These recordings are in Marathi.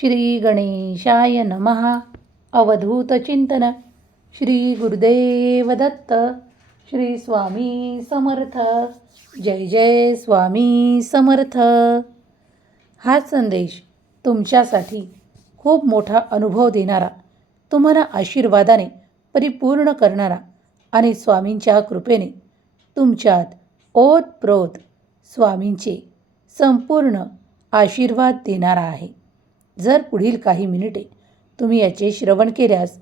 श्री गणेशाय नमः. अवधूत चिंतन. श्री गुरुदेव दत्त. श्री स्वामी समर्थ. जय जय स्वामी समर्थ. हा संदेश तुमच्यासाठी खूप मोठा अनुभव देणारा, तुम्हाला आशीर्वादाने परिपूर्ण करणारा आणि स्वामींच्या कृपेने तुमच्यात ओतप्रोत स्वामींचे संपूर्ण आशीर्वाद देणारा आहे. जर पुढील काही मिनिटे तुम्ही याचे श्रवण केल्यास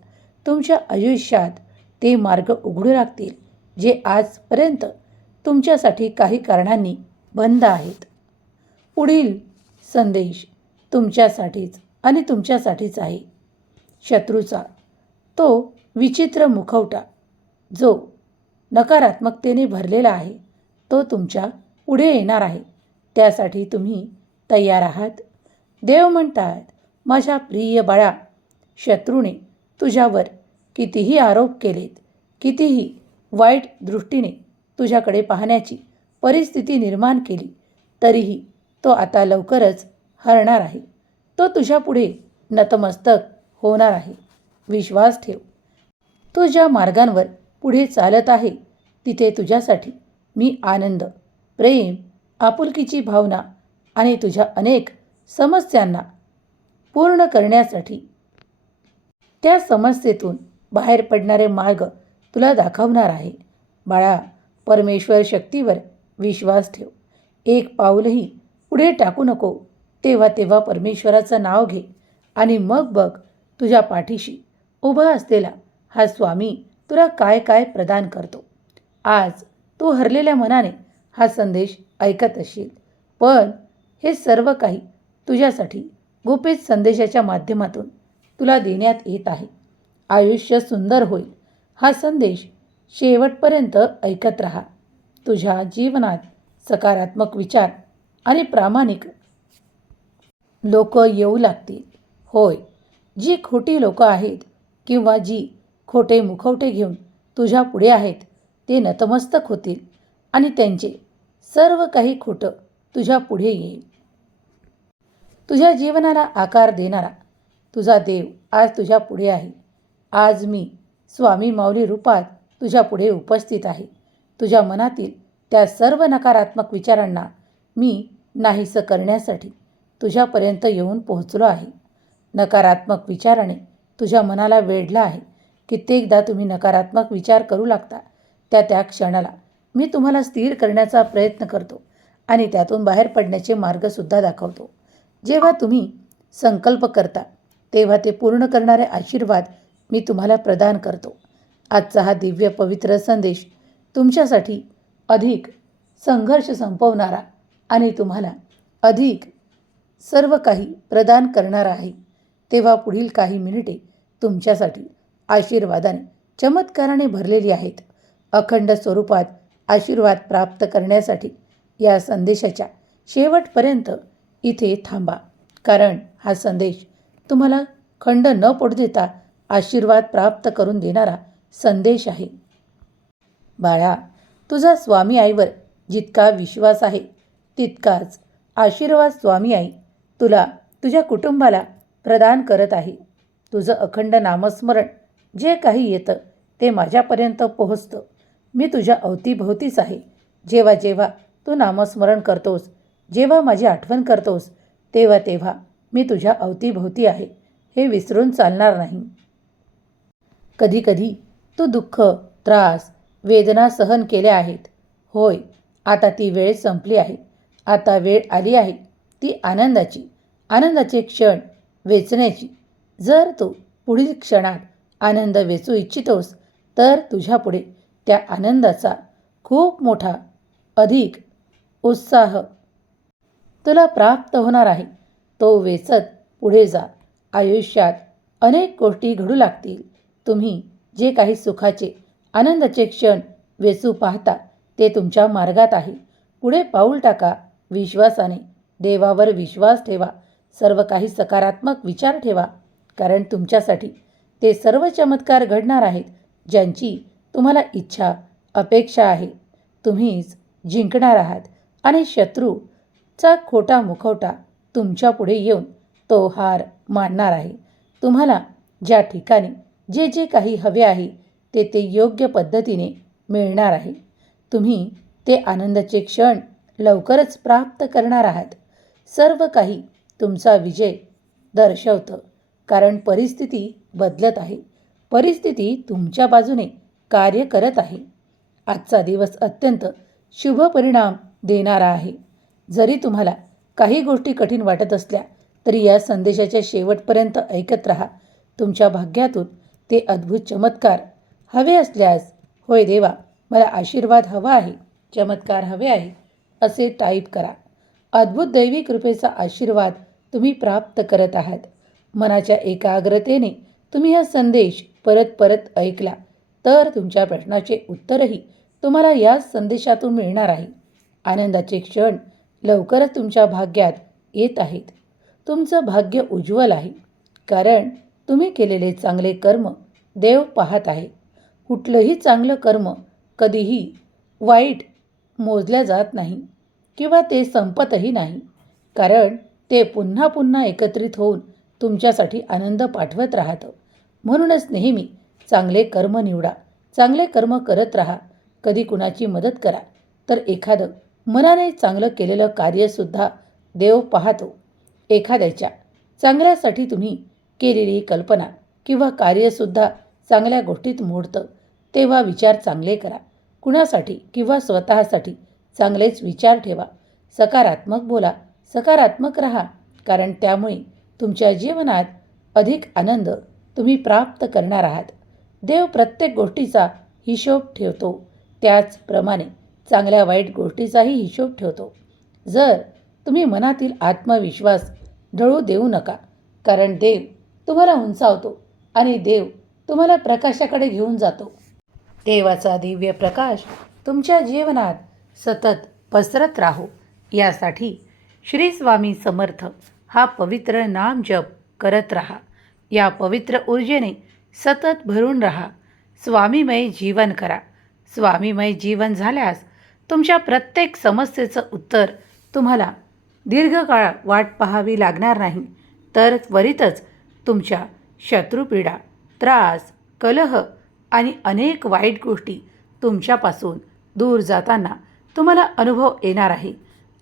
तुमच्या आयुष्यात ते मार्ग उघडू लागतील जे आजपर्यंत तुमच्यासाठी काही कारणांनी बंद आहेत. पुढील संदेश तुमच्यासाठीच आणि तुमच्यासाठीच आहे. शत्रूचा तो विचित्र मुखवटा जो नकारात्मकतेने भरलेला आहे तो तुमच्या पुढे येणार आहे. त्यासाठी तुम्ही तयार आहात. देव म्हणतात, माझ्या प्रिय बाळा, शत्रूने तुझ्यावर कितीही आरोप केलेत, कितीही वाईट दृष्टीने तुझ्याकडे पाहण्याची परिस्थिती निर्माण केली, तरीही तो आता लवकरच हरणार आहे. तो तुझ्यापुढे नतमस्तक होणार आहे. विश्वास ठेव. तू ज्या मार्गांवर पुढे चालत आहे तिथे तुझ्यासाठी मी आनंद, प्रेम, आपुलकीची भावना आणि तुझ्या अनेक समस्यांना पूर्ण करण्यासाठी त्या समस्येतून बाहेर पडणारे मार्ग तुला दाखवणार आहे. बाळा, परमेश्वर शक्तीवर विश्वास ठेव. एक पाऊलही पुढे टाकू नको. तेव्हा परमेश्वराचं नाव घे आणि मग बघ तुझ्या पाठीशी उभा असलेला हा स्वामी तुला काय काय प्रदान करतो. आज तू हरलेल्या मनाने हा संदेश ऐकत असशील, पण हे सर्व काही तुझ्यासाठी गुपित संदेशाच्या माध्यमातून तुला देण्यात येत आहे. आयुष्य सुंदर होईल. हा संदेश शेवटपर्यंत ऐकत राहा. तुझ्या जीवनात सकारात्मक विचार आणि प्रामाणिक लोक येऊ लागतील. होय, जी खोटी लोक आहेत किंवा जी खोटे मुखवटे घेऊन तुझ्या पुढे आहेत ते नतमस्तक होतील आणि त्यांचे सर्व काही खोटं तुझ्या पुढे येईल. तुझ्या जीवनाला आकार देणारा तुझा देव आज तुझ्या पुढे आहे. आज मी स्वामी माऊली रूपात तुझ्या पुढे उपस्थित आहे. तुझ्या मनातील त्या सर्व नकारात्मक विचारांना मी नाहीसं करण्यासाठी तुझ्यापर्यंत येऊन पोहोचलो आहे. नकारात्मक विचाराने तुझ्या मनाला वेढला आहे. कित्येकदा तुम्ही नकारात्मक विचार करू लागता. त्या क्षणाला मी तुम्हाला स्थिर करण्याचा प्रयत्न करतो आणि त्यातून बाहेर पडण्याचे मार्गसुद्धा दाखवतो. जेव्हा तुम्ही संकल्प करता तेव्हा ते पूर्ण करणारे आशीर्वाद मी तुम्हाला प्रदान करतो. आजचा हा दिव्य पवित्र संदेश तुमच्यासाठी अधिक संघर्ष संपवणारा आणि तुम्हाला अधिक सर्व काही प्रदान करणारा आहे. तेव्हा पुढील काही मिनिटे तुमच्यासाठी आशीर्वादाने, चमत्काराने भरलेली आहेत. अखंड स्वरूपात आशीर्वाद प्राप्त करण्यासाठी या संदेशाच्या शेवटपर्यंत इथे थांबा, कारण हा संदेश तुम्हाला खंड न पडू देता आशीर्वाद प्राप्त करून देणारा संदेश आहे. बाळा, तुझा स्वामी आईवर जितका विश्वास आहे तितकाच आशीर्वाद स्वामी आई तुला, तुझ्या कुटुंबाला प्रदान करत आहे. तुझं अखंड नामस्मरण जे काही येतं ते माझ्यापर्यंत पोहोचतं. मी तुझ्या अवतीभोवतीच आहे. जेव्हा तू नामस्मरण करतोस, जेव्हा माझी आठवण करतोस, तेव्हा मी तुझ्या अवतीभोवती आहे. हे विसरून चालणार नाही. कधी तू दुःख, त्रास, वेदना सहन केल्या आहेत. होय, आता ती वेळ संपली आहे. आता वेळ आली आहे ती आनंदाचे क्षण वेचण्याची. जर तू पुढील क्षणात आनंद वेचू इच्छितोस तर तुझ्यापुढे त्या आनंदाचा खूप मोठा अधिक उत्साह तुला प्राप्त होणार आहे. तो वेचत पुढे जा. आयुष्यात अनेक गोष्टी घडू लागतील. तुम्ही जे काही सुखाचे, आनंदाचे क्षण वेचू पाहता ते तुमच्या मार्गात आहे. पुढे पाऊल टाका. विश्वासाने देवावर विश्वास ठेवा. सर्व काही सकारात्मक विचार ठेवा, कारण तुमच्यासाठी ते सर्व चमत्कार घडणार आहेत ज्यांची तुम्हाला इच्छा, अपेक्षा आहे. तुम्हीच जिंकणार आहात आणि शत्रूचा खोटा मुखवटा तुमच्या पुढे येऊन तो हार मानणार आहे. तुम्हाला ज्या ठिकाणी जे जे काही हवे आहे ते योग्य पद्धतीने मिळणार आहे. तुम्ही ते आनंदाचे क्षण लवकरच प्राप्त करणार आहात. सर्व काही तुमचा विजय दर्शवतं, कारण परिस्थिती बदलत आहे. परिस्थिती तुमच्या बाजूने कार्य करत आहे. आजचा दिवस अत्यंत शुभ परिणाम देणारा आहे. जरी तुम्हाला काही गोष्टी कठीण वाटत असल्या तरी या संदेशाच्या शेवटपर्यंत ऐकत राहा. तुमच्या भाग्यातून ते अद्भुत चमत्कार हवे असल्यास, होय देवा मला आशीर्वाद हवा आहे, चमत्कार हवे आहे, असे टाईप करा. अद्भुत दैवी कृपेचा आशीर्वाद तुम्ही प्राप्त करत आहात. मनाच्या एकाग्रतेने तुम्ही हा संदेश परत परत ऐकला तर तुमच्या प्रश्नाचे उत्तरही तुम्हाला या संदेशातून मिळणार आहे. आनंदाचे क्षण लवकरच तुमच्या भाग्यात येत आहेत. तुमचं भाग्य उज्ज्वल आहे, कारण तुम्ही केलेले चांगले कर्म देव पाहत आहे. कुठलंही चांगलं कर्म कधीही वाईट मोजल्या जात नाही किंवा ते संपतही नाही, कारण ते पुन्हा पुन्हा एकत्रित होऊन तुमच्यासाठी आनंद पाठवत राहतं. म्हणूनच नेहमी चांगले कर्म निवडा, चांगले कर्म करत राहा. कधी कुणाची मदत करा तर एखादं मनाने चांगलं केलेलं कार्यसुद्धा देव पाहतो. एखाद्याच्या चांगल्यासाठी तुम्ही केलेली कल्पना किंवा कार्यसुद्धा चांगल्या गोष्टीत मोडतं. तेव्हा विचार चांगले करा. कुणासाठी किंवा स्वतःसाठी चांगलेच विचार ठेवा. सकारात्मक बोला, सकारात्मक राहा, कारण त्यामुळे तुमच्या जीवनात अधिक आनंद तुम्ही प्राप्त करणार आहात. देव प्रत्येक गोष्टीचा हिशोब ठेवतो, त्याचप्रमाणे चांगल्या वाईट गोष्टीचाही हिशोब ठेवतो. जर तुम्ही मनातील आत्मविश्वास ढळू देऊ नका, कारण देव तुम्हाला उंचावतो आणि देव तुम्हाला प्रकाशाकडे घेऊन जातो. देवाचा दिव्य प्रकाश तुमच्या जीवनात सतत पसरत राहो यासाठी श्री स्वामी समर्थ हा पवित्र नाम जप करत राहा. या पवित्र ऊर्जेने सतत भरून राहा. स्वामीमय जीवन करा. स्वामीमय जीवन झाल्यास तुमच्या प्रत्येक समस्येचं उत्तर तुम्हाला दीर्घकाळ वाट पाहावी लागणार नाही, तर त्वरितच तुमच्या शत्रुपीडा, त्रास, कलह आणि अनेक वाईट गोष्टी तुमच्यापासून दूर जाताना तुम्हाला अनुभव येणार आहे.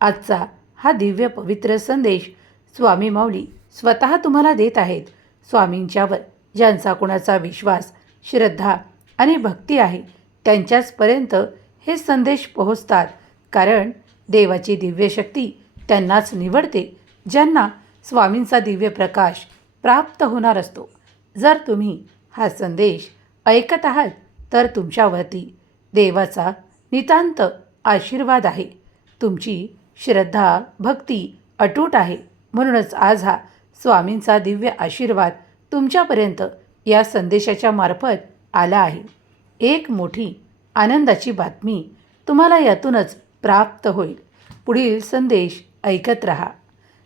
आजचा हा दिव्य पवित्र संदेश स्वामी माऊली स्वतः तुम्हाला देत आहेत. स्वामींच्यावर ज्यांचा कोणाचा विश्वास, श्रद्धा आणि भक्ती आहे त्यांच्याचपर्यंत हे संदेश पोहोचतात, कारण देवाची दिव्य शक्ती त्यांनाच निवडते ज्यांना स्वामींचा दिव्य प्रकाश प्राप्त होणार असतो. जर तुम्ही हा संदेश ऐकत आहात तर तुमच्यावरती देवाचा नितांत आशीर्वाद आहे. तुमची श्रद्धा, भक्ती अटूट आहे. म्हणूनच आज हा स्वामींचा दिव्य आशीर्वाद तुमच्यापर्यंत या संदेशाच्या मार्फत आला आहे. एक मोठी आनंदाची बातमी तुम्हाला यातूनच प्राप्त होईल. पुढील संदेश ऐकत रहा.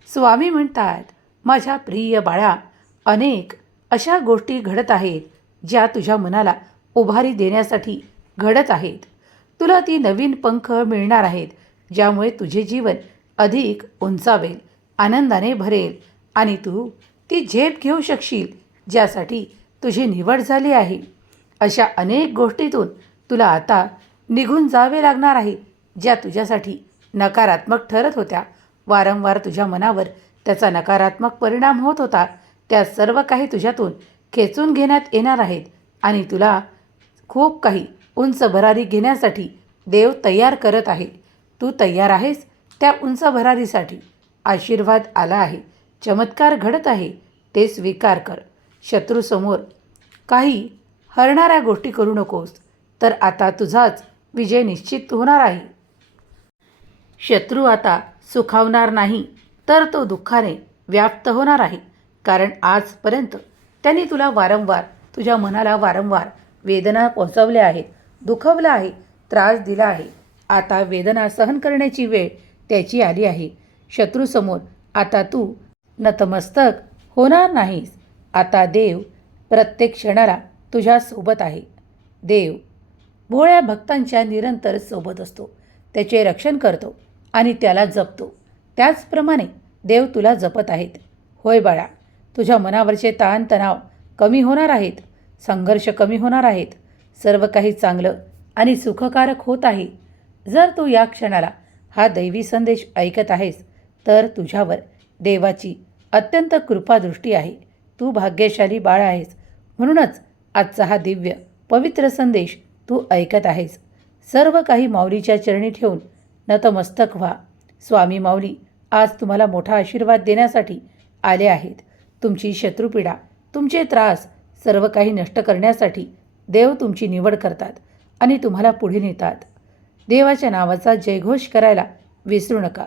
स्वामी म्हणतात, माझ्या प्रिय बाळा, अनेक अशा गोष्टी घडत आहेत ज्या तुझ्या मनाला उभारी देण्यासाठी घडत आहेत. तुला ती नवीन पंख मिळणार आहेत, ज्यामुळे तुझे जीवन अधिक उंचावेल, आनंदाने भरेल आणि तू ती झेप घेऊ शकशील ज्यासाठी तुझी निवड झाली आहे. अशा अनेक गोष्टीतून तुला आता निघून जावे लागणार आहे, ज्या तुझ्यासाठी नकारात्मक ठरत होत्या. वारंवार तुझ्या मनावर त्याचा नकारात्मक परिणाम होत होता. त्या सर्व काही तुझ्यातून खेचून घेण्यात येणार आहेत आणि तुला खूप काही उंच भरारी घेण्यासाठी देव तयार करत आहे. तू तयार आहेस त्या उंच भरारीसाठी. आशीर्वाद आला आहे, चमत्कार घडत आहे, ते स्वीकार कर. शत्रूसमोर काही हरणाऱ्या गोष्टी करू नकोस, तर आता तुझाच विजय निश्चित होणार आहे. शत्रू आता सुखावणार नाही, तर तो दुःखाने व्याप्त होणार आहे, कारण आजपर्यंत त्यांनी तुला वारंवार, तुझ्या मनाला वारंवार वेदना पोहोचवल्या आहेत, दुखवलं आहे, त्रास दिला आहे. आता वेदना सहन करण्याची वेळ त्याची आली आहे. शत्रूसमोर आता तू नतमस्तक होणार नाहीस. आता देव प्रत्येक क्षणाला तुझ्यासोबत आहे. देव भोळ्या भक्तांच्या निरंतर सोबत असतो, त्याचे रक्षण करतो आणि त्याला जपतो. त्याचप्रमाणे देव तुला जपत आहेत. होय बाळा, तुझ्या मनावरचे ताणतणाव कमी होणार आहेत, संघर्ष कमी होणार आहेत, सर्व काही चांगलं आणि सुखकारक होत आहे. जर तू या क्षणाला हा दैवी संदेश ऐकत आहेस तर तुझ्यावर देवाची अत्यंत कृपादृष्टी आहे. तू भाग्यशाली बाळ आहेस. म्हणूनच आजचा हा दिव्य पवित्र संदेश तू ऐकत आहेस. सर्व काही माऊलीच्या चरणी ठेवून नतमस्तक व्हा. स्वामी माऊली आज तुम्हाला मोठा आशीर्वाद देण्यासाठी आले आहेत. तुमची शत्रुपीडा, तुमचे त्रास सर्व काही नष्ट करण्यासाठी देव तुमची निवड करतात आणि तुम्हाला पुढे नेतात. देवाच्या नावाचा जयघोष करायला विसरू नका.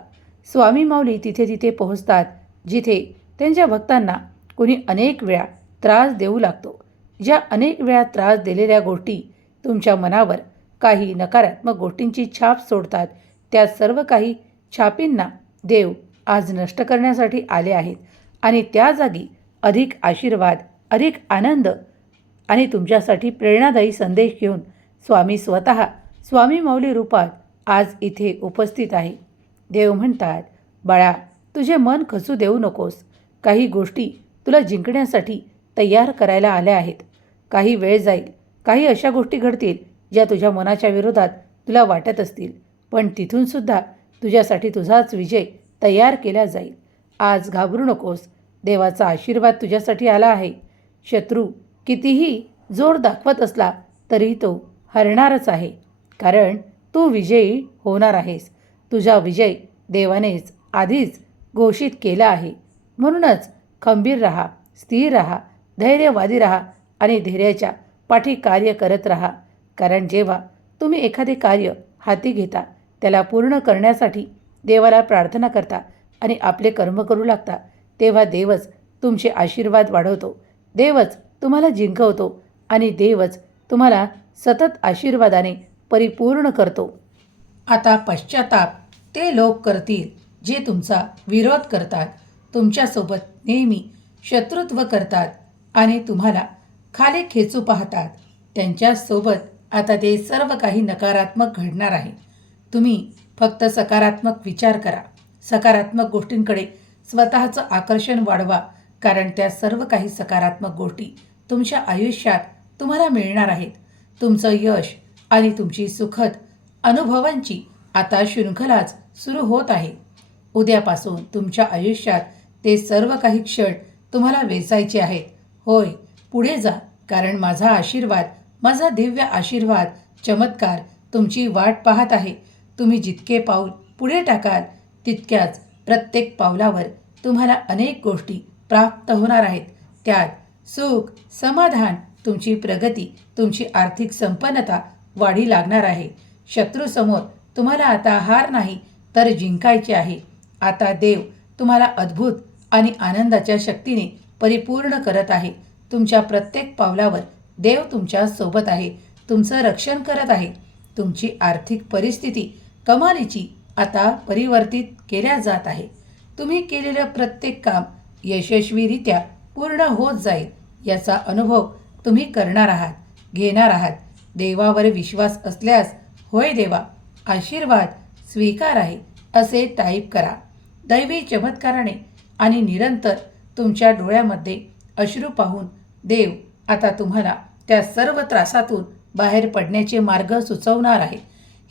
स्वामी माऊली तिथे तिथे पोहोचतात जिथे त्यांच्या भक्तांना कोणी अनेक वेळा त्रास देऊ लागतो. ज्या अनेक वेळा त्रास दिलेल्या गोष्टी तुमच्या मनावर काही नकारात्मक गोष्टींची छाप सोडतात, त्या सर्व काही छापींना देव आज नष्ट करण्यासाठी आले आहेत आणि त्या जागी अधिक आशीर्वाद, अधिक आनंद आणि तुमच्यासाठी प्रेरणादायी संदेश घेऊन स्वामी स्वतः स्वामी माऊली रूपात आज इथे उपस्थित आहे. देव म्हणतात, बाळा, तुझे मन खचू देऊ नकोस. काही गोष्टी तुला जिंकण्यासाठी तयार करायला आल्या आहेत. काही वेळ जाईल, काही अशा गोष्टी घडतील ज्या तुझ्या मनाच्या विरोधात तुला वाटत असतील, पण तिथूनसुद्धा तुझ्यासाठी तुझाच विजय तयार केला जाईल. आज घाबरू नकोस. देवाचा आशीर्वाद तुझ्यासाठी आला आहे. शत्रू कितीही जोर दाखवत असला तरी तो हरणारच आहे, कारण तू विजयी होणार आहेस. तुझा विजय देवानेच आधीच घोषित केला आहे. म्हणूनच खंबीर राहा, स्थिर राहा, धैर्यवादी राहा आणि धैर्याच्या पाठी कार्य करत राहा. कारण जेव्हा तुम्ही एखादे कार्य हाती घेता, त्याला पूर्ण करण्यासाठी देवाला प्रार्थना करता आणि आपले कर्म करू लागता, तेव्हा देवच तुमचे आशीर्वाद वाढवतो, देवच तुम्हाला जिंकवतो आणि देवच तुम्हाला सतत आशीर्वादाने परिपूर्ण करतो. आता पश्चाताप ते लोक करतील जे तुमचा विरोध करतात, तुमच्यासोबत नेहमी शत्रुत्व करतात आणि तुम्हाला खाली खेचू पाहतात. त्यांच्यासोबत आता ते सर्व काही नकारात्मक घडणार आहे. तुम्ही फक्त सकारात्मक विचार करा. सकारात्मक गोष्टींकडे स्वतःचं आकर्षण वाढवा, कारण त्या सर्व काही सकारात्मक गोष्टी तुमच्या आयुष्यात तुम्हाला मिळणार आहेत. तुमचं यश आणि तुमची सुखद अनुभवांची आता शृंखलाच सुरू होत आहे. उद्यापासून तुमच्या आयुष्यात ते सर्व काही क्षण तुम्हाला वेचायचे आहेत. होय, पुढे जा, कारण माझा आशीर्वाद, माझा दिव्य आशीर्वाद, चमत्कार तुमची वाट पाहत आहे. तुम्ही जितके पाऊल पुढे टाकाल तितक्याच प्रत्येक पावलावर तुम्हाला अनेक गोष्टी प्राप्त होणार आहेत. त्यात सुख, समाधान, तुमची प्रगती, तुमची आर्थिक संपन्नता वाढी लागणार आहे. शत्रूसमोर तुम्हाला आता हार नाही तर जिंकायचे आहे. आता देव तुम्हाला अद्भुत आणि आनंदाच्या शक्तीने परिपूर्ण करत आहे. तुमच्या प्रत्येक पावलावर देव तुमच्या सोबत आहे, तुमचं रक्षण करत आहे. तुमची आर्थिक परिस्थिती कमालीची आता परिवर्तित केल्या जात आहे. तुम्ही केलेलं प्रत्येक काम यशस्वीरित्या पूर्ण होत जाईल, याचा अनुभव तुम्ही करणार आहात, घेणार आहात. देवावर विश्वास असल्यास होय देवा, आशीर्वाद स्वीकार आहे असे टाईप करा. दैवी चमत्काराने आणि निरंतर तुमच्या डोळ्यामध्ये अश्रू पाहून देव आता तुम्हाला त्या सर्व त्रासातून बाहेर पडण्याचे मार्ग सुचवणार आहे.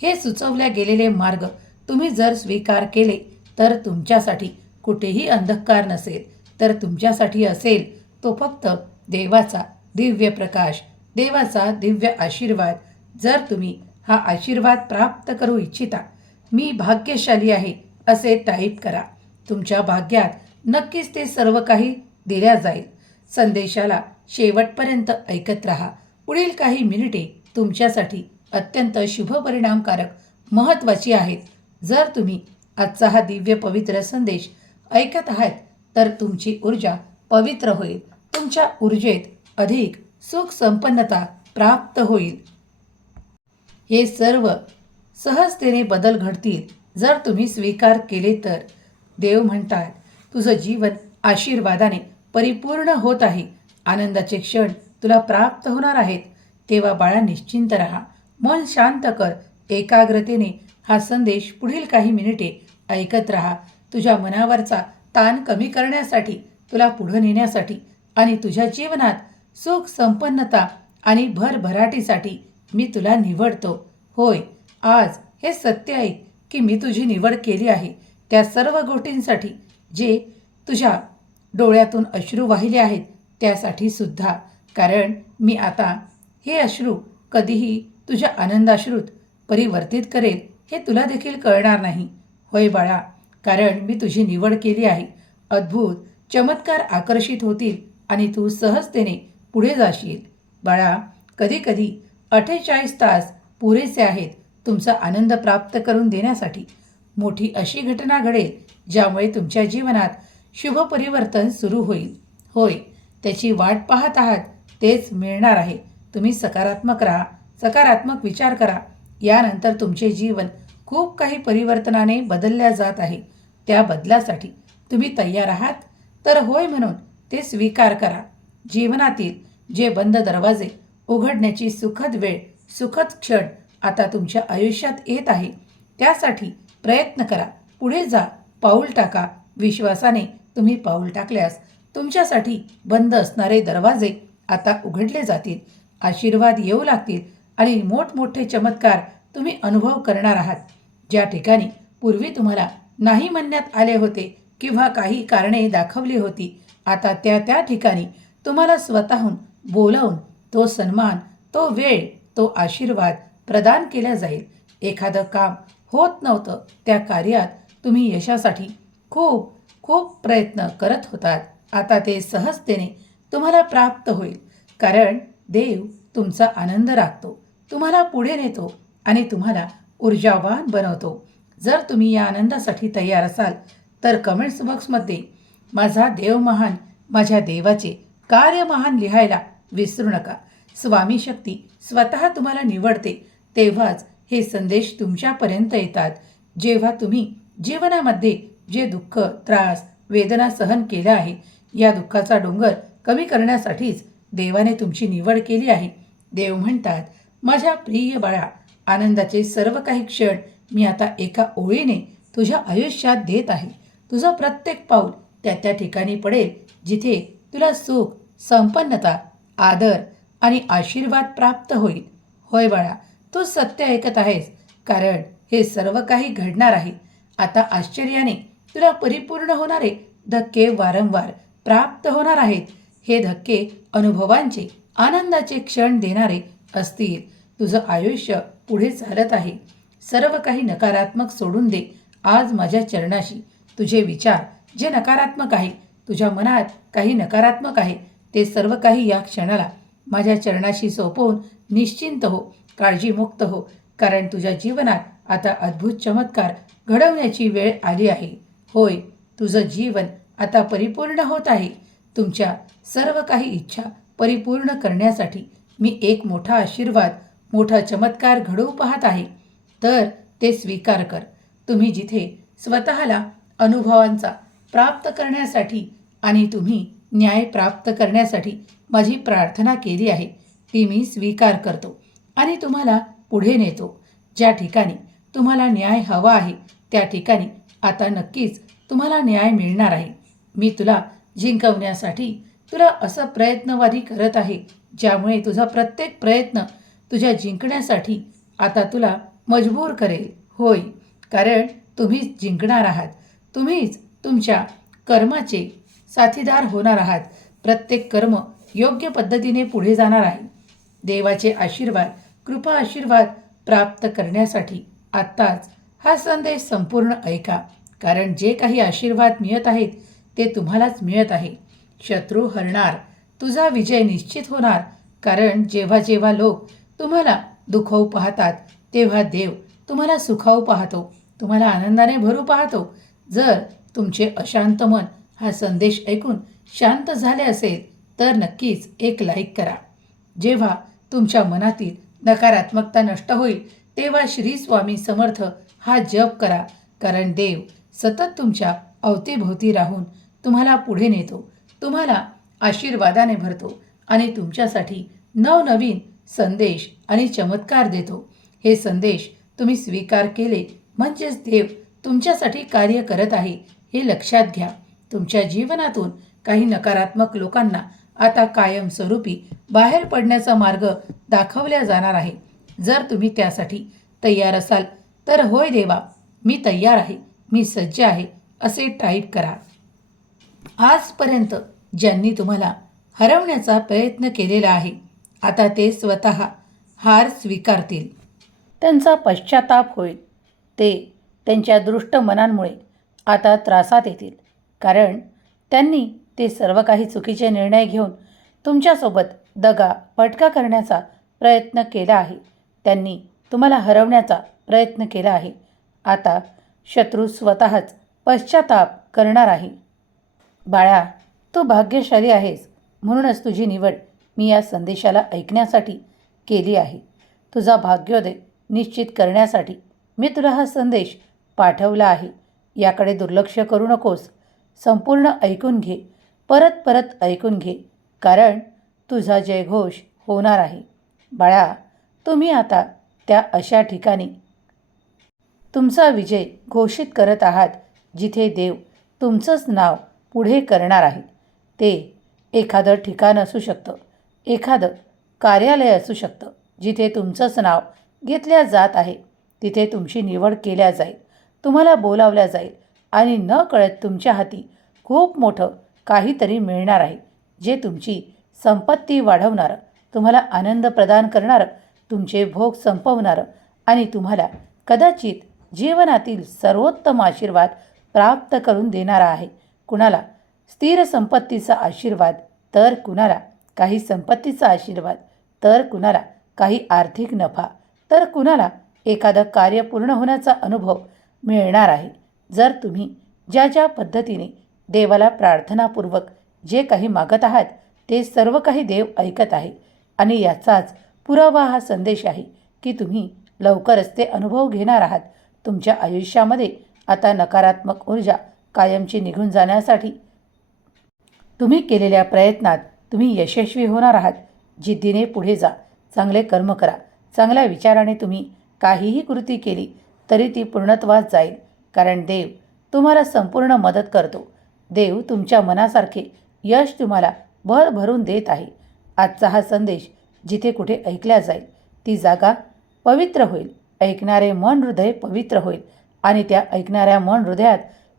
हे सुचवल्या गेलेले मार्ग तुम्ही जर स्वीकार केले तर तुमच्यासाठी कुठेही अंधकार नसेल, तर तुमच्यासाठी असेल तो फक्त देवाचा दिव्य प्रकाश, देवाचा दिव्य आशीर्वाद. जर तुम्ही हा आशीर्वाद प्राप्त करू इच्छिता, मी भाग्यशाली आहे असे टाईप करा. तुमच्या भाग्यात नक्कीच ते सर्व काही दिल्या जाईल. संदेशाला शेवटपर्यंत ऐकत राहा. पुढील काही मिनिटे तुमच्यासाठी अत्यंत शुभपरिणामकारक महत्त्वाची आहेत. जर तुम्ही आजचा हा दिव्य पवित्र संदेश ऐकत आहात तर तुमची ऊर्जा पवित्र होईल. तुमच्या ऊर्जेत अधिक सुख संपन्नता प्राप्त होईल. हे सर्व सहजतेने बदल घडतील जर तुम्ही स्वीकार केले तर. देव म्हणतात, तुझं जीवन आशीर्वादाने परिपूर्ण होत आहे. आनंदाचे क्षण तुला प्राप्त होणार आहेत. तेव्हा बाळा, निश्चिंत राहा, मन शांत कर. एकाग्रतेने हा संदेश पुढील काही मिनिटे ऐकत राहा. तुझ्या मनावरचा ताण कमी करण्यासाठी तुला पुढं नेण्यासाठी आणि तुझ्या जीवनात सुख संपन्नता आणि भरभराटीसाठी मी तुला निवडतो. होय, आज हे सत्य ऐक की मी तुझी निवड केली आहे त्या सर्व गोष्टींसाठी जे तुझ्या डोळ्यातून अश्रू वाहिले आहेत त्यासाठी सुद्धा. कारण मी आता हे अश्रू कधीही तुझ्या आनंदाश्रूत परिवर्तित करेल हे तुला देखील कळणार नाही. होय बाळा, कारण मी तुझी निवड केली आहे. अद्भुत चमत्कार आकर्षित होतील आणि तू सहजतेने पुढे जाशील. बाळा, कधीकधी 48 तास पुरेसे आहेत तुमचा आनंद प्राप्त करून देण्यासाठी. मोठी अशी घटना घडेल ज्यामुळे तुमच्या जीवनात शुभ परिवर्तन सुरू होईल. होय, त्याची वाट पाहत आहात तेच मिळणार आहे. तुम्ही सकारात्मक राहा, सकारात्मक विचार करा. यानंतर तुमचे जीवन खूप काही परिवर्तनाने बदलल्या जात आहे. त्या बदलासाठी तुम्ही तयार आहात तर होय म्हणून ते स्वीकार करा. जीवनातील जे बंद दरवाजे उघडण्याची सुखद वेळ, सुखद क्षण आता तुमच्या आयुष्यात येत आहे. त्यासाठी प्रयत्न करा, पुढे जा, पाऊल टाका. विश्वासाने तुम्ही पाऊल टाकल्यास तुमच्यासाठी बंद असणारे दरवाजे आता उघडले जातील. आशीर्वाद येऊ लागतील आणि मोठमोठे चमत्कार तुम्ही अनुभव करणार आहात. ज्या ठिकाणी पूर्वी तुम्हाला नाही म्हणण्यात आले होते किंवा काही कारणे दाखवली होती, आता त्या ठिकाणी तुम्हाला स्वतःहून बोलावून तो सन्मान, तो वेळ, तो आशीर्वाद प्रदान केला जाईल. एखादं काम होत नव्हतं, त्या कार्यात तुम्ही यशासाठी खूप खूप प्रयत्न करत होतात, आता ते सहजतेने तुम्हाला प्राप्त होईल. कारण देव तुमचा आनंद राखतो, तुम्हाला पुढे नेतो आणि तुम्हाला ऊर्जावान बनवतो. जर तुम्ही या आनंदासाठी तयार असाल तर कमेंट्स बॉक्समध्ये माझा देव महान, माझ्या देवाचे कार्य महान लिहायला विसरू नका. स्वामी शक्ती स्वतः तुम्हाला निवडते तेव्हाच हे संदेश तुमच्यापर्यंत येतात. जेव्हा तुम्ही जीवनामध्ये जे दुःख, त्रास, वेदना सहन केल्या आहे, या दुःखाचा डोंगर कमी करण्यासाठीच देवाने तुमची निवड केली आहे. देव म्हणतात, माझ्या प्रिय बाळा, आनंदाचे सर्व काही क्षण मी आता एका ओळीने तुझ्या आयुष्यात देत आहे. तुझं प्रत्येक पाऊल त्या ठिकाणी पडेल जिथे तुला सुख, संपन्नता, आदर आणि आशीर्वाद प्राप्त होईल. होय बाळा, तू सत्य ऐकत आहेस, कारण हे सर्व काही घडणार आहे. आता आश्चर्याने तुला परिपूर्ण होणारे धक्के वारंवार प्राप्त होणार आहेत. हे धक्के अनुभवांचे, आनंदाचे क्षण देणारे असतील. तुझं आयुष्य पुढे चालत आहे. सर्व काही नकारात्मक सोडून दे. आज माझ्या चरणाशी तुझे विचार जे नकारात्मक आहे, तुझ्या मनात काही नकारात्मक आहे, ते सर्व काही या क्षणाला माझ्या चरणाशी सोपवून निश्चिंत हो, काळजीमुक्त हो. कारण तुझ्या जीवनात आता अद्भुत चमत्कार घडवण्याची वेळ आली आहे. होय, तुझं जीवन आता परिपूर्ण होत आहे. तुमच्या सर्व काही इच्छा परिपूर्ण करण्यासाठी मी एक मोठा आशीर्वाद, मोठा चमत्कार घडवू पाहत आहे. तर ते स्वीकार कर. तुम्ही जिथे स्वतःला अनुभवांचा प्राप्त करण्यासाठी आणि तुम्ही न्याय प्राप्त करण्यासाठी माझी प्रार्थना केली आहे, ती मी स्वीकार करतो आणि तुम्हाला पुढे नेतो. ज्या ठिकाणी तुम्हाला न्याय हवा आहे त्या ठिकाणी आता नक्कीच तुम्हाला न्याय मिळणार आहे. मी तुला जिंकवण्यासाठी तुला असं प्रयत्नवादी करत आहे, ज्यामुळे तुझा प्रत्येक प्रयत्न तुझ्या जिंकण्यासाठी आता तुला मजबूर करेल. होय, कारण तुम्हीच जिंकणार आहात. तुम्हीच तुमच्या कर्माचे साथीदार होणार आहात. प्रत्येक कर्म योग्य पद्धतीने पुढे जाणार आहे. देवाचे आशीर्वाद, कृपा आशीर्वाद प्राप्त करण्यासाठी आत्ताच हा संदेश संपूर्ण ऐका. कारण जे काही आशीर्वाद मिळत आहेत ते तुम्हालाच मिळत आहे. शत्रू हरणार, तुझा विजय निश्चित होणार. कारण जेव्हा जेव्हा लोक तुम्हाला दुखावू पाहतात तेव्हा देव तुम्हाला सुखावू पाहतो, तुम्हाला आनंदाने भरू पाहतो. जर तुमचे अशांत मन हा संदेश ऐकून शांत झाले असेल तर नक्कीच एक लाईक करा. जेव्हा तुमच्या मनातील नकारात्मकता नष्ट होईल तेव्हा श्री स्वामी समर्थ हा जप करा. कारण देव सतत तुमच्या अवतीभोवती राहून तुम्हाला पुढे नेतो, तुम्हाला आशीर्वादाने भरतो आणि तुमच्यासाठी नवनवीन संदेश आणि चमत्कार देतो. हे संदेश तुम्ही स्वीकार केले म्हणजेच देव तुमच्यासाठी कार्य करत आहे हे लक्षात घ्या. तुमच्या जीवनातून काही नकारात्मक लोकांना आता कायमस्वरूपी बाहेर पडण्याचा मार्ग दाखवला जाणार आहे. जर तुम्ही त्यासाठी तयार असाल तर होय देवा, मी तयार आहे, मी सज्ज आहे असे टाईप करा. आजपर्यंत ज्यांनी तुम्हाला हरवण्याचा प्रयत्न केलेला आहे, आता ते स्वतः हार स्वीकारतील. त्यांचा पश्चाताप होईल. ते त्यांच्या दृष्ट मनांमुळे आता त्रासात येतील, कारण त्यांनी ते सर्व काही चुकीचे निर्णय घेऊन तुमच्यासोबत दगा फटका करण्याचा प्रयत्न केला आहे. त्यांनी तुम्हाला हरवण्याचा प्रयत्न केला आहे. आता शत्रू स्वतःच पश्चाताप करणार आहे. बाळा, तू भाग्यशाली आहेस, म्हणूनच तुझी निवड मी या संदेशाला ऐकण्यासाठी केली आहे. तुझा भाग्योदय निश्चित करण्यासाठी मी तुला हा संदेश पाठवला आहे. याकडे दुर्लक्ष करू नकोस. संपूर्ण ऐकून घे, परत परत ऐकून घे, कारण तुझा जयघोष होणार आहे. बाळा, तुम्ही आता त्या अशा ठिकाणी तुमचा विजय घोषित करत आहात जिथे देव तुमचंच नाव पुढे करणार आहे. ते एखादं ठिकाण असू शकतं, एखादं कार्यालय असू शकतं जिथे तुमचंच नाव घेतल्या जात आहे. तिथे तुमची निवड केल्या जाईल, तुम्हाला बोलावल्या जाईल आणि नकळत तुमच्या हाती खूप मोठं काहीतरी मिळणार आहे, जे तुमची संपत्ती वाढवणारं, तुम्हाला आनंद प्रदान करणारं, तुमचे भोग संपवणारं आणि तुम्हाला कदाचित जीवनातील सर्वोत्तम आशीर्वाद प्राप्त करून देणारा आहे. कुणाला स्थिर संपत्तीचा आशीर्वाद, तर कुणाला काही संपत्तीचा आशीर्वाद, तर कुणाला काही आर्थिक नफा, तर कुणाला एखादं कार्य पूर्ण होण्याचा अनुभव मिळणार आहे. जर तुम्ही ज्या ज्या पद्धतीने देवाला प्रार्थनापूर्वक जे काही मागत आहात, ते सर्व काही देव ऐकत आहे आणि याचाच पुरावा हा संदेश आहे की तुम्ही लवकरच ते अनुभव घेणार आहात. तुमच्या आयुष्यामध्ये आता नकारात्मक ऊर्जा कायमची निघून जाण्यासाठी तुम्ही केलेल्या प्रयत्नात तुम्ही यशस्वी होणार आहात. जिद्दीने पुढे जा, चांगले कर्म करा. चांगल्या विचाराने तुम्ही काहीही कृती केली तरी ती पूर्णत्वास जाईल, कारण देव तुम्हाला संपूर्ण मदत करतो. देव तुमच्या मनासारखे यश तुम्हाला भरभरून देत आहे. आजचा हा संदेश जिथे कुठे ऐकला जाईल ती जागा पवित्र होईल. ऐकणारे मन हृदय पवित्र होईल आणि त्या ऐकणाऱ्या मन हृदयात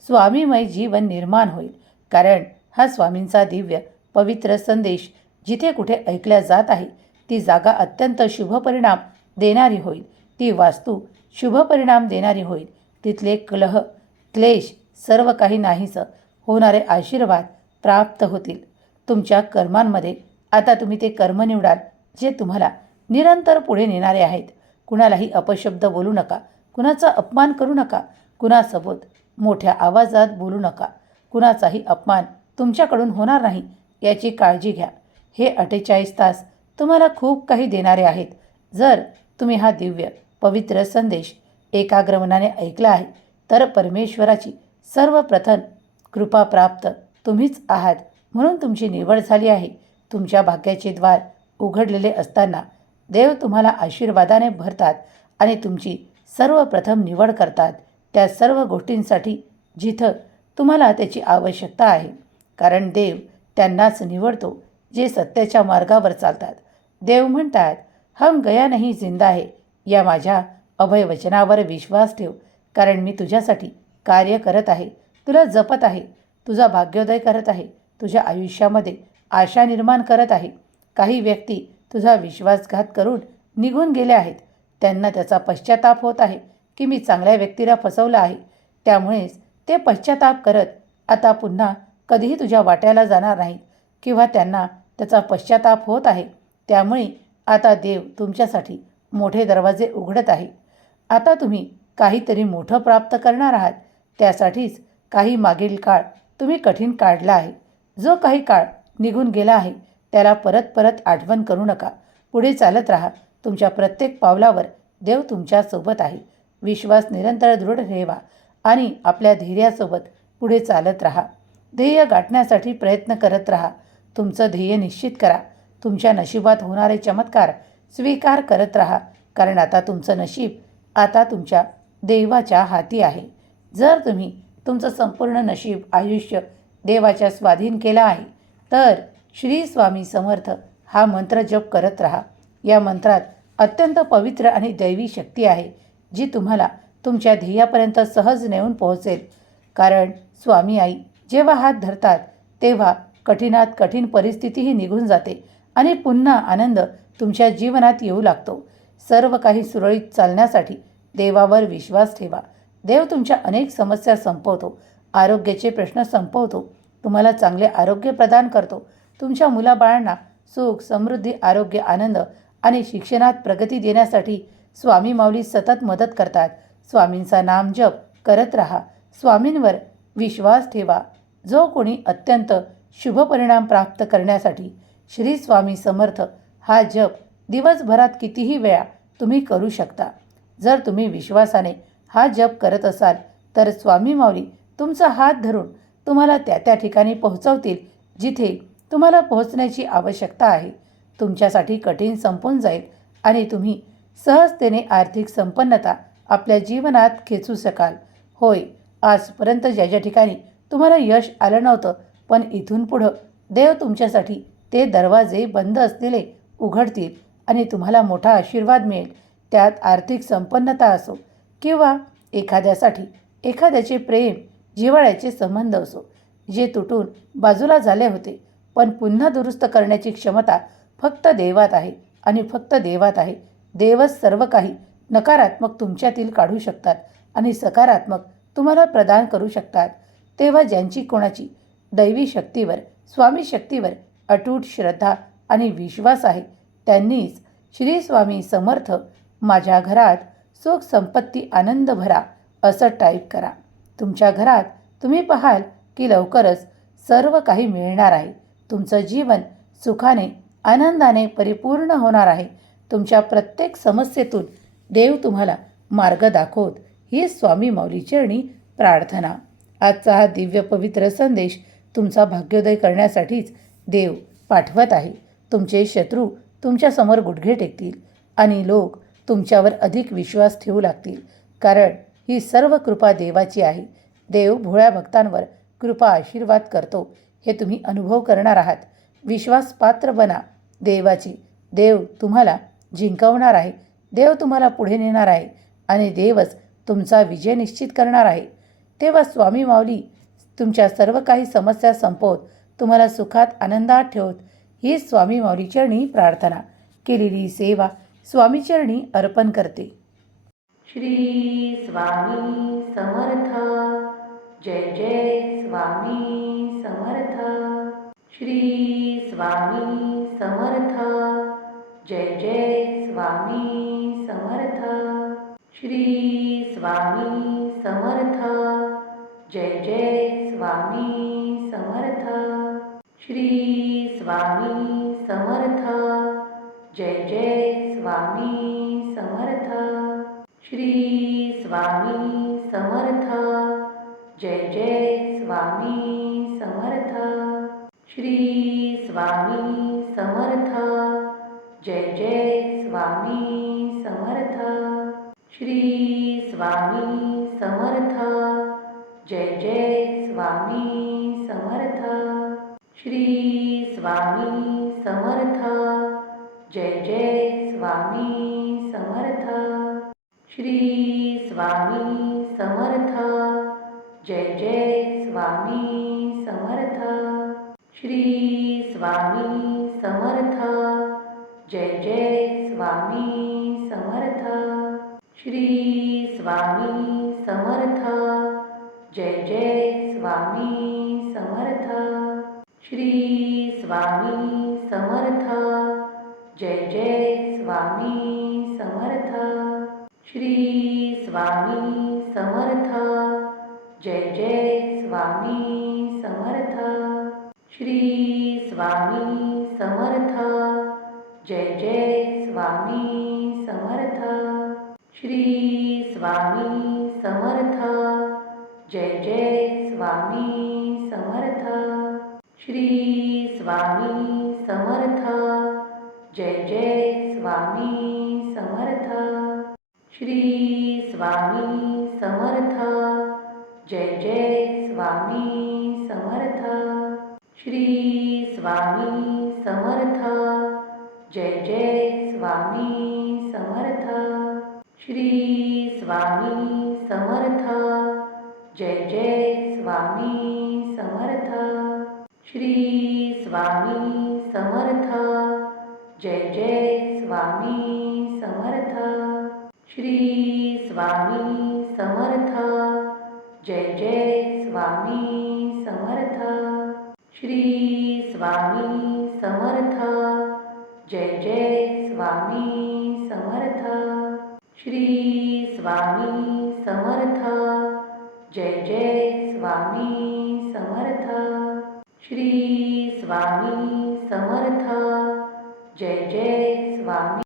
स्वामीमय जीवन निर्माण होईल, कारण हा स्वामींचा दिव्य पवित्र संदेश जिथे कुठे ऐकल्या जात आहे ती जागा अत्यंत शुभ परिणाम देणारी होईल. ती वास्तू शुभ परिणाम देणारी होईल. तिथले कलह, क्लेश सर्व काही नाहीसं होणारे आशीर्वाद प्राप्त होतील. तुमच्या कर्मांमध्ये आता तुम्ही ते कर्म निवडाल जे तुम्हाला निरंतर पुढे नेणारे आहेत. कुणालाही अपशब्द बोलू नका, कुणाचा अपमान करू नका, कुणासोबत मोठ्या आवाजात बोलू नका. कुणाचाही अपमान तुमच्याकडून होणार नाही याची काळजी घ्या. हे 48 तास तुम्हाला खूप काही देणारे आहेत. जर तुम्ही हा दिव्य पवित्र संदेश एकाग्र मनाने ऐकला आहे तर परमेश्वराची सर्वप्रथम कृपा प्राप्त तुम्हीच आहात, म्हणून तुमची निवड झाली आहे. तुमच्या भाग्याचे द्वार उघडलेले असताना देव तुम्हाला आशीर्वादाने भरतात आणि तुमची सर्वप्रथम निवड करतात त्या सर्व गोष्टींसाठी जिथं तुम्हाला त्याची आवश्यकता आहे, कारण देव त्यांनाच निवडतो जे सत्याच्या मार्गावर चालतात. देव म्हणतात, हम गया नहीं जिंदा है. या माझ्या अभयवचनावर विश्वास ठेव, कारण मी तुझ्यासाठी कार्य करत आहे, तुला जपत आहे, तुझा भाग्योदय करत आहे, तुझ्या आयुष्यामध्ये आशा निर्माण करत आहे. काही व्यक्ती तुझा विश्वासघात करून निघून गेल्या आहेत. त्यांना त्याचा पश्चाताप होत आहे की मी चांगल्या व्यक्तीला फसवलं आहे. त्यामुळेच ते पश्चाताप करत आता पुन्हा कधीही तुझ्या वाट्याला जाणार नाहीत किंवा त्यांना त्याचा पश्चाताप होत आहे. त्यामुळे आता देव तुमच्यासाठी मोठे दरवाजे उघडत आहे. आता तुम्ही काहीतरी मोठं प्राप्त करणार आहात. त्यासाठीच काही मागील काळ तुम्ही कठीण काढला आहे. जो काही काळ निघून गेला आहे त्याला परत परत आठवण करू नका. पुढे चालत राहा. तुमच्या प्रत्येक पावलावर देव तुमच्यासोबत आहे. विश्वास निरंतर दृढ ठेवा आणि आपल्या धैर्यासोबत पुढे चालत राहा. ध्येय गाठण्यासाठी प्रयत्न करत राहा. तुमचं ध्येय निश्चित करा. तुमच्या नशिबात होणारे चमत्कार स्वीकार करत राहा, कारण आता तुमचं नशीब आता तुमच्या देवाच्या हाती आहे. जर तुम्ही तुमचं संपूर्ण नशीब, आयुष्य देवाच्या स्वाधीन केला आहे, तर श्री स्वामी समर्थ हा मंत्र जप करत राहा. या मंत्रात अत्यंत पवित्र आणि दैवी शक्ती आहे, जी तुम्हाला तुमच्या ध्येयापर्यंत सहज नेऊन पोहोचेल. कारण स्वामी आई जेव्हा हात धरतात तेव्हा कठीणात कठीण परिस्थितीही निघून जाते आणि पुन्हा आनंद तुमच्या जीवनात येऊ लागतो. सर्व काही सुरळीत चालण्यासाठी देवावर विश्वास ठेवा. देव तुमच्या अनेक समस्या संपवतो, आरोग्याचे प्रश्न संपवतो, तुम्हाला चांगले आरोग्य प्रदान करतो. तुमच्या मुलाबाळांना सुख, समृद्धी, आरोग्य, आनंद आणि शिक्षणात प्रगती देण्यासाठी स्वामी माऊली सतत मदत करतात. स्वामींचा नाम जप करत राहा. स्वामींवर विश्वास ठेवा. जो कोणी अत्यंत शुभ परिणाम प्राप्त करण्यासाठी श्री स्वामी समर्थ हा जप दिवसभरात कितीही वेळा तुम्ही करू शकता. जर तुम्ही विश्वासाने हा जप करत असाल तर स्वामी माऊली तुमचा हात धरून तुम्हाला त्या ठिकाणी पोहोचवतील जिथे तुम्हाला पोहोचण्याची आवश्यकता आहे. तुमच्यासाठी कठीण संपून जाईल आणि तुम्ही सहजतेने आर्थिक संपन्नता आपल्या जीवनात खेचू शकाल. होय, आजपर्यंत ज्या ठिकाणी तुम्हाला यश आलं नव्हतं, पण इथून पुढं देव तुमच्यासाठी ते दरवाजे बंद असलेले उघडतील आणि तुम्हाला मोठा आशीर्वाद मिळेल. त्यात आर्थिक संपन्नता असो किंवा एखाद्यासाठी एखाद्याचे प्रेम, जिव्हाळ्याचे संबंध असो, जे तुटून बाजूला झाले होते, पण पुन्हा दुरुस्त करण्याची क्षमता फक्त देवात आहे आणि फक्त देवात आहे. देवच सर्व काही नकारात्मक तुमच्यातील काढू शकतात आणि सकारात्मक तुम्हाला प्रदान करू शकतात. तेव्हा ज्यांची कोणाची दैवी शक्तीवर, स्वामी शक्तीवर अटूट श्रद्धा आणि विश्वास आहे, त्यांनीच श्री स्वामी समर्थ माझ्या घरात सुख संपत्ती आनंद भरा असं टाईप करा. तुमच्या घरात तुम्ही पाहाल की लवकरच सर्व काही मिळणार आहे. तुमचं जीवन सुखाने, आनंदाने परिपूर्ण होणार आहे. तुमच्या प्रत्येक समस्येतून देव तुम्हाला मार्ग दाखवत ही स्वामी माऊली चरणी प्रार्थना. आजचा हा दिव्य पवित्र संदेश तुमचा भाग्योदय करण्यासाठीच देव पाठवत आहे. तुमचे शत्रू तुमच्यासमोर गुडघे टेकतील आणि लोक तुमच्यावर अधिक विश्वास ठेवू लागतील. कारण ही सर्व कृपा देवाची आहे. देव भोळ्या भक्तांवर कृपा आशीर्वाद करतो हे तुम्ही अनुभव करणार आहात. विश्वासपात्र बना देवाची. देव तुम्हाला जिंकवणार आहे. देव तुम्हाला पुढे नेणार आहे आणि देवच तुमचा विजय निश्चित करणार आहे. तेव्हा स्वामी माऊली तुमच्या सर्व काही समस्या संपवत तुम्हाला सुखात आनंदात ठेवत ही स्वामी माऊली चरणी प्रार्थना. केलेली सेवा स्वामी चरणी अर्पण करते. श्री स्वामी समर्थ. जय जय स्वामी समर्थ. श्री स्वामी समर्थ. जय जय स्वामी समर्थ. श्री स्वामी समर्थ. जय जय स्वामी समर्थ. श्री स्वामी समर्थ. जय जय स्वामी समर्थ. श्री स्वामी समर्थ. जय जय स्वामी समर्थ. श्री स्वामी समर्थ. जय जय स्वामी समर्थ. श्री स्वामी समर्थ. जय जय स्वामी समर्थ. श्री स्वामी समर्थ. जय जय स्वामी समर्थ. श्री स्वामी समर्थ. जय जय स्वामी समर्थ. श्री स्वामी समर्थ. जय जय स्वामी समर्थ. श्री स्वामी समर्थ. जय जय स्वामी समर्थ. श्री स्वामी समर्थ. जय जय स्वामी समर्थ. श्री स्वामी समर्थ. जय जय स्वामी समर्थ. श्री स्वामी समर्थ. जय जय स्वामी समर्थ. श्री स्वामी समर्थ. जय जय स्वामी समर्थ. श्री स्वामी समर्थ. जय जय स्वामी समर्थ. श्री स्वामी समर्थ. जय जय स्वामी समर्थ. श्री स्वामी समर्थ. जय जय स्वामी समर्थ. श्री स्वामी समर्थ. जय जय स्वामी समर्थ. श्री स्वामी समर्थ. जय जय स्वामी समर्थ. श्री स्वामी समर्थ. जय जय स्वामी समर्थ. श्री स्वामी समर्थ. जय जय स्वामी समर्थ. श्री स्वामी समर्थ. जय जय स्वामी समर्थ. श्री स्वामी समर्थ. जय जय स्वामी